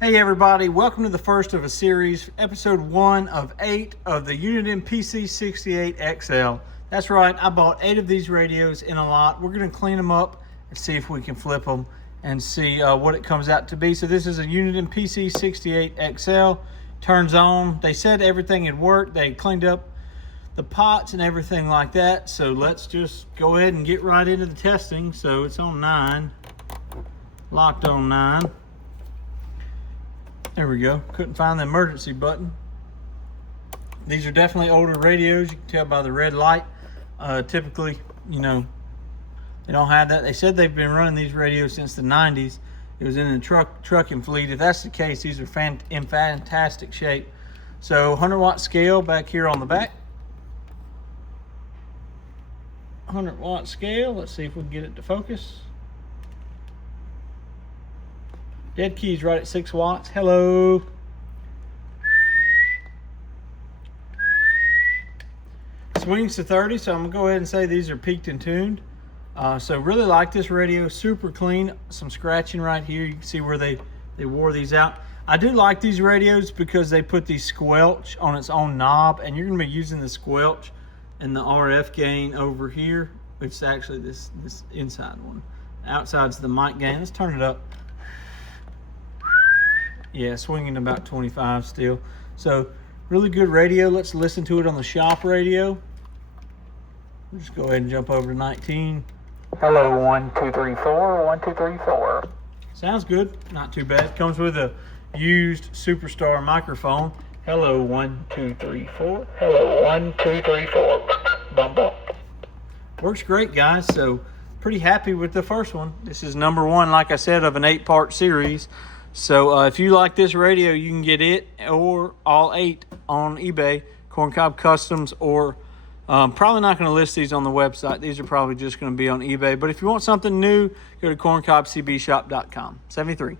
Hey everybody, welcome to the first of a series, episode 1 of 8 of the Uniden PC68XL. That's right, I bought 8 of these radios in a lot. We're going to clean them up and see if we can flip them and see what it comes out to be. So this is a Uniden PC68XL, turns on. They said everything had worked. They cleaned up the pots and everything like that. So let's just go ahead and get right into the testing. So it's on 9, locked on 9. There we go. Couldn't find the emergency button. These are definitely older radios. You can tell by the red light. Typically, you know, they don't have that. They said they've been running these radios since the 90s. It was in the trucking fleet. If that's the case, these are in fantastic shape. So 100-watt scale back here on the back. 100-watt scale. Let's see if we can get it to focus. Dead key's right at 6 watts. Hello. Swings to 30, so I'm gonna go ahead and say these are peaked and tuned. So really like this radio, super clean. Some scratching right here. You can see where they wore these out. I do like these radios because they put the squelch on its own knob, and you're gonna be using the squelch and the RF gain over here, which is actually this inside one. Outside's the mic gain. Let's turn it up. Yeah, swinging about 25 still. So really good radio. Let's listen to it on the shop radio. We'll just go ahead and jump over to 19. Hello, 1 2 3 4 1 2 3 4. Sounds good, not too bad. Comes with a used Superstar microphone. Hello, 1 2 3 4. Hello, 1 2 3 4. Bum bum. Works great, guys. So pretty happy with the first one. This is number 1, like I said, of an 8-part series. So if you like this radio, you can get it or all 8 on eBay, Corncob Customs, or probably not going to list these on the website. These are probably just going to be on eBay. But if you want something new, go to corncobcbshop.com. 73.